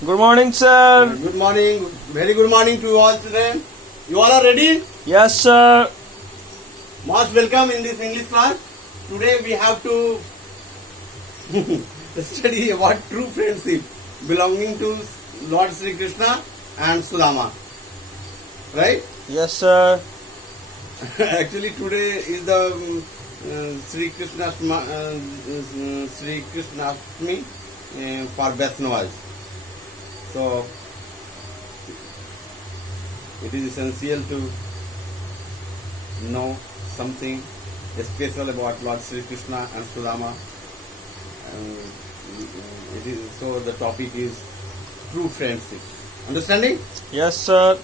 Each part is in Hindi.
Good morning, sir. Good morning. Very good morning to all children. You all are ready? Yes, sir. Most welcome in this English class. Today we have to study about true friendship belonging to Lord Sri Krishna and Sudama. Right? Yes, sir. Actually, today is the Sri Krishnastami for Vaishnavas. So it is essential to know something special about Lord Sri Krishna and Sudama. It is so the topic is true friendship. Understanding? Yes, sir.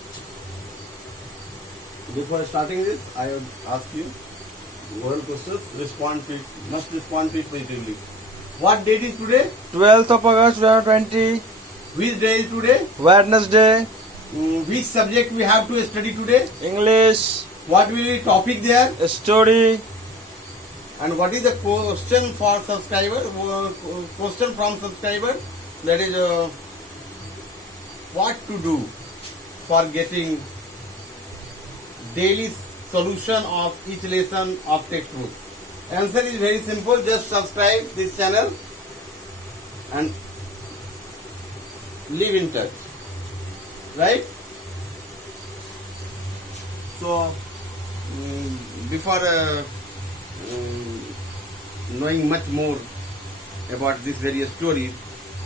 Before starting this, I would ask you one question. Must respond to it positively. What date is today? 12th of August 2020, Which day is today? Wednesday, Which subject we have to study today? English, What will be topic there? story. And what is the question for subscriber? Question from subscriber, that is what to do for getting daily solution of each lesson of textbook. Answer is very simple. Just subscribe this channel and live in touch. Right? So before knowing much more about this various story,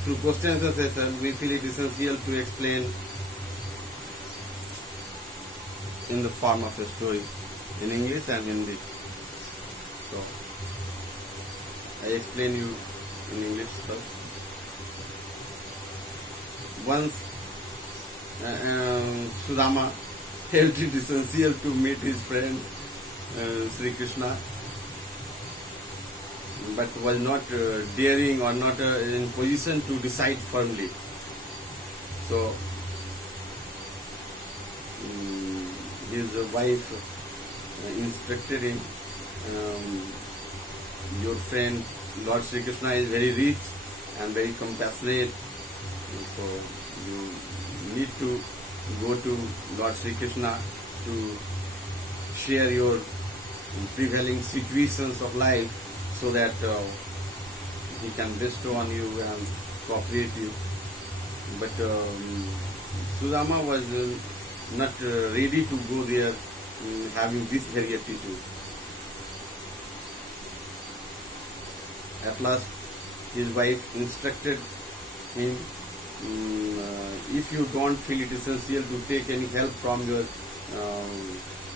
through question answer session, we feel it essential to explain in the form of a story in English and Hindi. So I explain you in English first. Once Sudama felt it essential to meet his friend Sri Krishna, but was not daring or not in position to decide firmly. So his wife instructed him, your friend Lord Sri Krishna is very rich and very compassionate, so you need to go to Lord Sri Krishna to share your prevailing situations of life, so that he can bestow on you and cooperate you. But Sudama was not ready to go there having this very attitude. At last his wife instructed him, if you don't feel it essential to take any help from your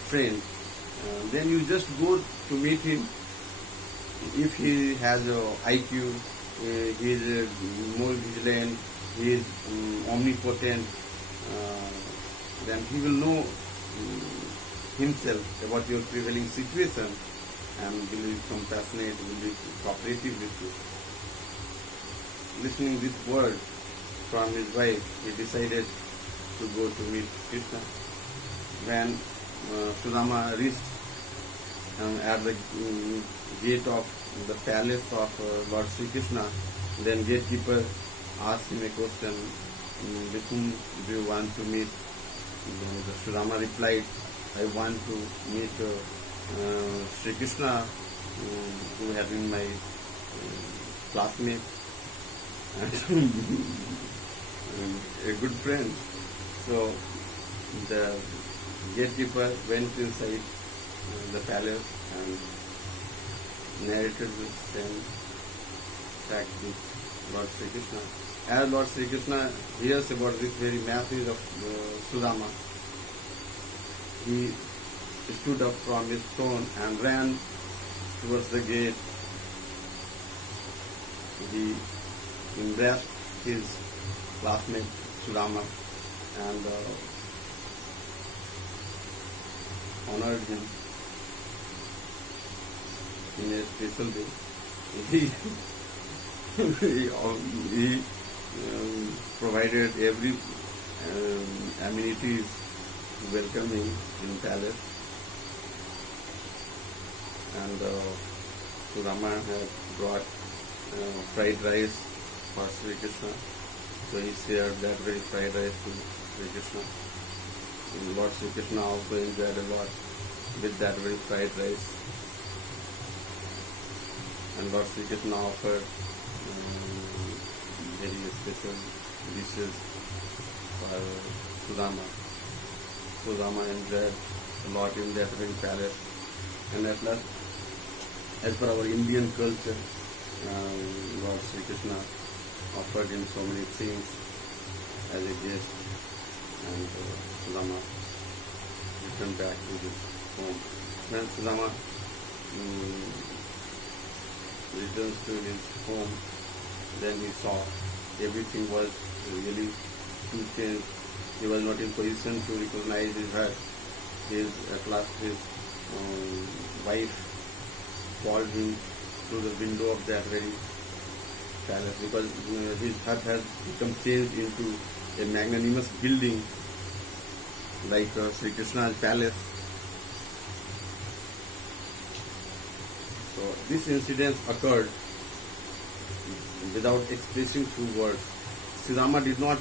friend, then you just go to meet him. If he has IQ, he is more vigilant, he is omnipotent, then he will know himself about your prevailing situation and will be compassionate, will be cooperative with you. Listening this word from his wife, he decided to go to meet Krishna. When Sudama reached at the gate of the palace of Lord Sri Krishna, then gatekeeper asked him a question, with whom do you want to meet? Sudama replied, I want to meet Sri Krishna, who has been my classmate and a good friend. So the gatekeeper went inside the palace and narrated the same fact with Lord Sri Krishna. As Lord Sri Krishna hears about this very message of Sudama, he stood up from his throne and ran towards the gate. He embraced his classmate Sudama and honored him in a special way. He provided every amenities to welcome him in palace, and Sudama had brought fried rice for Sri Krishna, So he shared that very fried rice to Sri Krishna. And Lord Sri Krishna also enjoyed a lot with that very fried rice. And Lord Sri Krishna offered very special dishes for Sudama. Sudama enjoyed a lot in that very palace. And at last, as per our Indian culture, Lord Sri Krishna offered him so many things as a guest, and Sudama returned back to his home. When Sudama returns to his home, then he saw everything was really too changed. He was not in position to recognize his hut. At last his wife called him through the window of that very palace, because his hut has become changed into a magnanimous building like Sri Krishna's palace. So this incident occurred without expressing through words. Sudama did not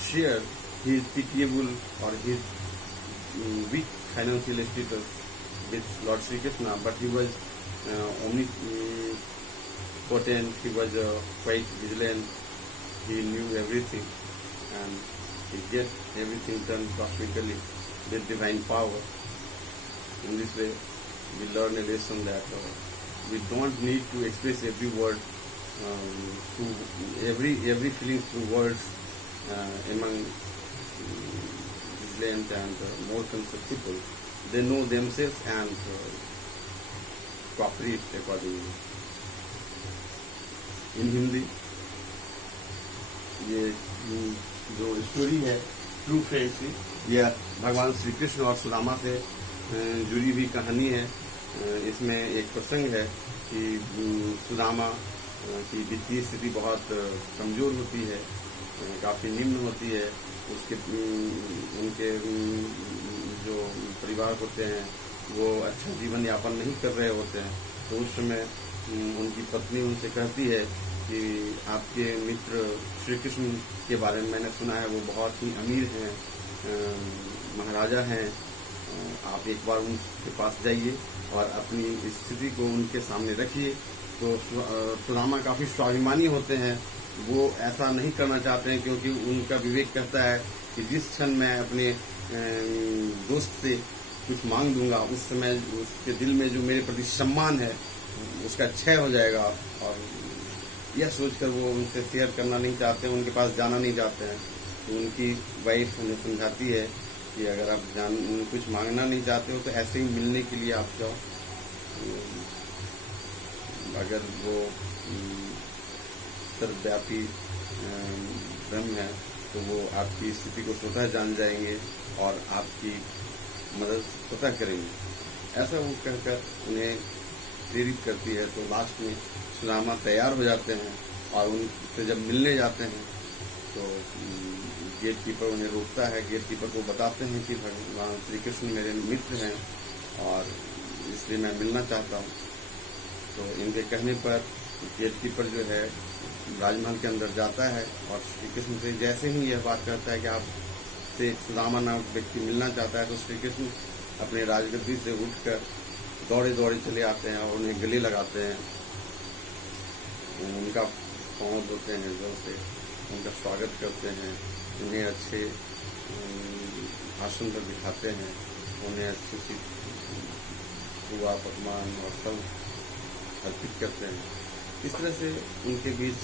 share his pitiable or his weak financial status with Lord Sri Krishna, but he was omnipotent, he was quite vigilant, he knew everything, and he get everything done cosmically with divine power. In this way, we learn a lesson that we don't need to express every word through every feeling through words among vigilant and more concerned people. They know themselves and cooperate accordingly. In Hindi, ये जो स्टोरी है ट्रू फ्रेंड की, यह भगवान श्री कृष्ण और सुदामा से जुड़ी हुई कहानी है। इसमें एक प्रसंग है कि सुदामा की वित्तीय स्थिति बहुत कमजोर होती है, काफ़ी निम्न होती है। उनके जो परिवार होते हैं वो अच्छा जीवन यापन नहीं कर रहे होते हैं। तो उस समय उनकी पत्नी उनसे कहती है कि आपके मित्र श्री कृष्ण के बारे में मैंने सुना है, वो बहुत ही अमीर हैं, महाराजा हैं, आप एक बार उनके पास जाइए और अपनी स्थिति को उनके सामने रखिए। तो सुदामा काफ़ी स्वाभिमानी होते हैं, वो ऐसा नहीं करना चाहते हैं, क्योंकि उनका विवेक कहता है कि जिस क्षण मैं अपने दोस्त से कुछ मांग दूंगा, उस समय उसके दिल में जो मेरे प्रति सम्मान है उसका क्षय हो जाएगा, और यह सोचकर वो उनसे शेयर करना नहीं चाहते, उनके पास जाना नहीं चाहते हैं। तो उनकी वाइफ उन्हें समझाती है कि अगर आप कुछ मांगना नहीं चाहते हो तो ऐसे ही मिलने के लिए आप जाओ। अगर वो सर्वव्यापी ब्रह्म है तो वो आपकी स्थिति को स्वतः जान जाएंगे और आपकी मदद स्वतः करेंगे। ऐसा वो कहकर उन्हें प्रेरित करती है। तो लास्ट में सुदामा तैयार हो जाते हैं और उनसे जब मिलने जाते हैं तो गेट कीपर उन्हें रोकता है। गेट कीपर को बताते हैं कि भगवान श्री कृष्ण मेरे मित्र हैं और इसलिए मैं मिलना चाहता हूँ। तो इनके कहने पर गेट कीपर जो है राजमहल के अंदर जाता है और श्री कृष्ण से जैसे ही यह बात करता है कि आपसे सुदामा नामक व्यक्ति मिलना चाहता है, तो श्री कृष्ण अपने राजगद्दी से उठकर दौड़े दौड़े चले आते हैं और उन्हें गले लगाते हैं, उनका पाँव धोते हैं, जल से उनका स्वागत करते हैं, उन्हें अच्छे आसन पर बिठाते हैं, उन्हें अच्छी सी हुआ पकवान और सब अर्पित करते हैं। इस तरह से उनके बीच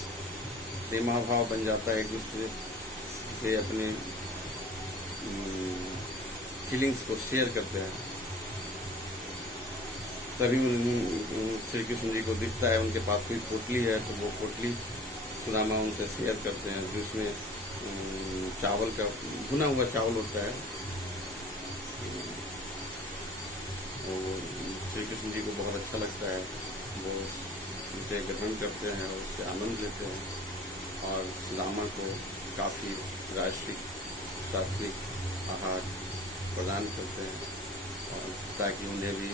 प्रेमाभाव बन जाता है, एक दूसरे से अपने फीलिंग्स को शेयर करते हैं। तभी श्री कृष्ण जी को दिखता है उनके पास कोई पोटली है, तो वो पोटली सुदामा उनसे शेयर करते हैं, जिसमें चावल का भुना हुआ चावल होता है। वो श्री कृष्ण जी को बहुत अच्छा लगता है, वो उसे ग्रहण करते हैं और उससे आनंद लेते हैं और सुदामा को काफ़ी राष्ट्रिक सात्विक आहार प्रदान करते हैं, और ताकि उन्हें भी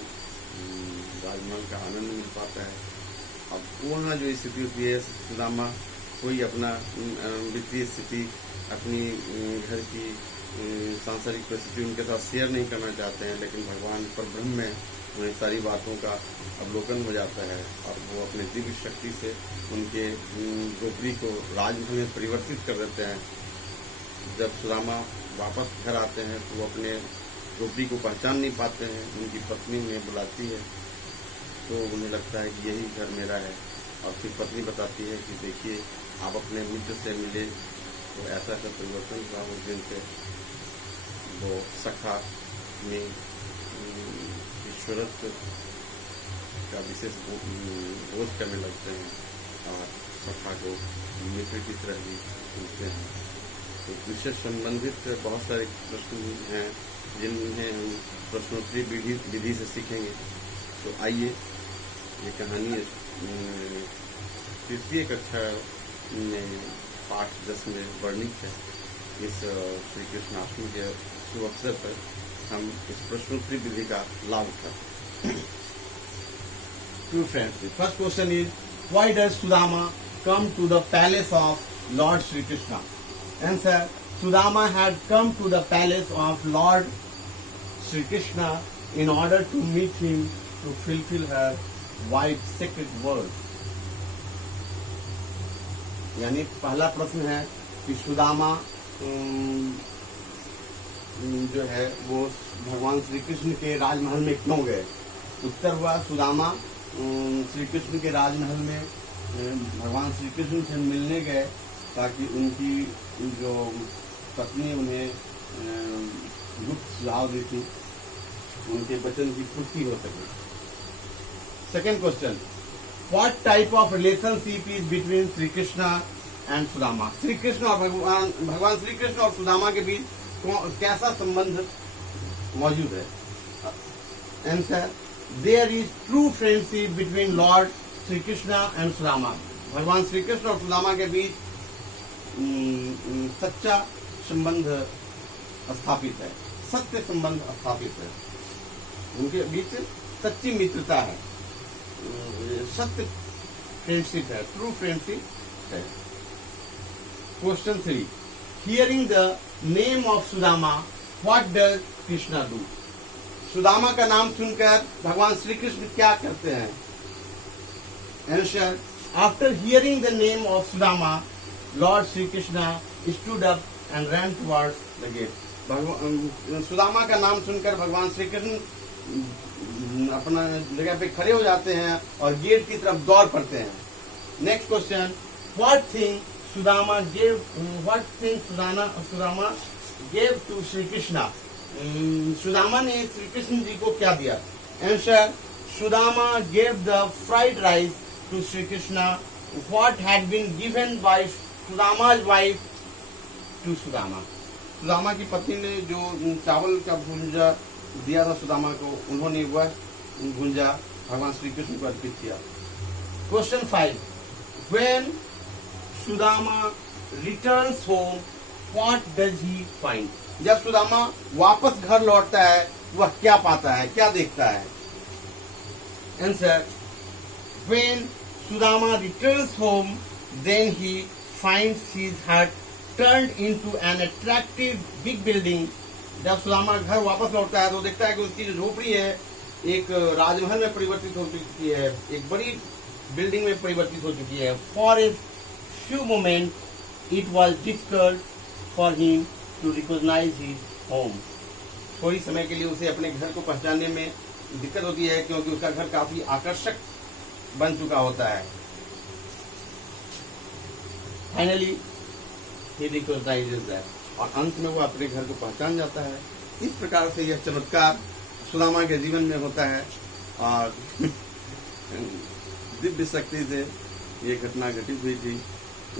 राजमहल का आनंद मिल पाता है। अब वहाँ जो स्थिति होती है, सुदामा कोई अपना वित्तीय स्थिति, अपनी घर की सांसारिक परिस्थिति उनके साथ शेयर नहीं करना चाहते हैं, लेकिन भगवान परब्रह्म में उन्हें सारी बातों का अवलोकन हो जाता है और वो अपने दिव्य शक्ति से उनके झोपड़ी को राजमहल में परिवर्तित कर देते हैं। जब सुदामा वापस घर आते हैं तो वो अपने झोपड़ी को पहचान नहीं पाते हैं। उनकी पत्नी उन्हें बुलाती है तो उन्हें लगता है कि यही घर मेरा है, और फिर पत्नी बताती है कि देखिए आप अपने मित्र से मिले तो ऐसा ऐसा परिवर्तन हुआ उस दिन से। वो सखा में ईश्वरत्व का विशेष बोध करने लगते हैं और सखा को मित्र की तरह भी सुनते हैं। तो विषय संबंधित बहुत सारे प्रश्न हैं जिन्हें हम प्रश्नोत्तरी विधि से सीखेंगे। तो आइए, ये कहानी तृतीय कक्षा में पाठ 10 में वर्णित है। इस श्री कृष्णाष्टमी के शुभ अवसर पर हम इस प्रश्नोत्तरी विधि का लाभ उठाते हैं। Two friends. The first question is, why does Sudama come to the palace of Lord Shri Krishna? Answer: Sudama had come to the palace of Lord Shri Krishna in order to meet him to fulfill her wife's sacred words. यानी पहला प्रश्न है कि सुदामा जो है वो भगवान श्री कृष्ण के राजमहल में क्यों गए। उत्तर हुआ, सुदामा श्री कृष्ण के राजमहल में भगवान श्री कृष्ण से मिलने गए ताकि उनकी जो पत्नी उन्हें गुप्त सुझाव दी थी उनके वचन की पूर्ति हो सके। Second question, What type of relationship is between Sri Krishna and Sudama? Shri Krishna और भगवान श्री कृष्ण और सुदामा के बीच कैसा संबंध मौजूद है। Answer: There is true friendship between Lord Sri Krishna and Sudama. भगवान श्री कृष्ण और सुदामा के बीच सच्चा संबंध स्थापित है, सत्य संबंध स्थापित है। उनके बीच सच्ची मित्रता है, सत्य फ्रेंडशिप है, ट्रू फ्रेंडशिप है। Question 3, hearing the name of Sudama what does Krishna do? Sudama का नाम सुनकर भगवान श्री कृष्ण क्या करते हैं? Answer: after hearing the name of Sudama lord Shri Krishna stood up and ran towards the gate. Sudama का नाम सुनकर भगवान श्री कृष्ण अपना जगह पे खड़े हो जाते हैं और गेट की तरफ दौड़ पड़ते हैं। Next question, what thing Sudama gave to Shri Krishna? Sudama ने श्री कृष्ण जी को क्या दिया? Answer: Sudama gave the fried rice to Shri Krishna what had been given by Sudama's wife to Sudama. Sudama की पत्नी ने जो चावल का भुंजा दिया था सुदामा को, उन्होंने वह भुंजा भगवान श्री कृष्ण को अर्पित किया। Question 5, when Sudama returns home what does he find? जब सुदामा वापस घर लौटता है वह क्या पाता है, क्या देखता है? Answer: when Sudama returns home then he finds his hut turned into an attractive big building. जब सुदामा घर वापस लौटता है तो देखता है कि उसकी जो झोपड़ी है एक राजमहल में परिवर्तित हो चुकी है, एक बड़ी बिल्डिंग में परिवर्तित हो चुकी है। For a few moment it was difficult for him to recognise his home. थोड़ी समय के लिए उसे अपने घर को पहचानने में दिक्कत होती है क्योंकि उसका घर काफी आकर्षक बन चुका होता है। फाइनली ही रिकॉग्नाइजेज दैट, और अंत में वो अपने घर को पहचान जाता है। इस प्रकार से यह चमत्कार सुदामा के जीवन में होता है और दिव्य शक्ति से ये घटना घटित हुई थी।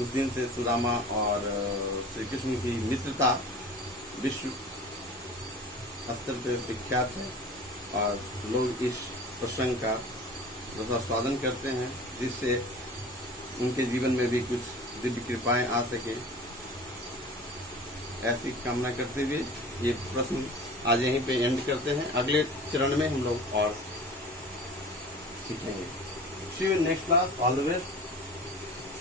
उस दिन से सुदामा और श्री कृष्ण की मित्रता विश्व स्तर पर विख्यात है और लोग इस प्रसंग का रसास्वादन करते हैं जिससे उनके जीवन में भी कुछ दिव्य कृपाएं आ सके। ऐसी कामना करते हुए ये प्रश्न आज यहीं पे एंड करते हैं। अगले चरण में हम लोग और सीखेंगे। See you in next class. All the best.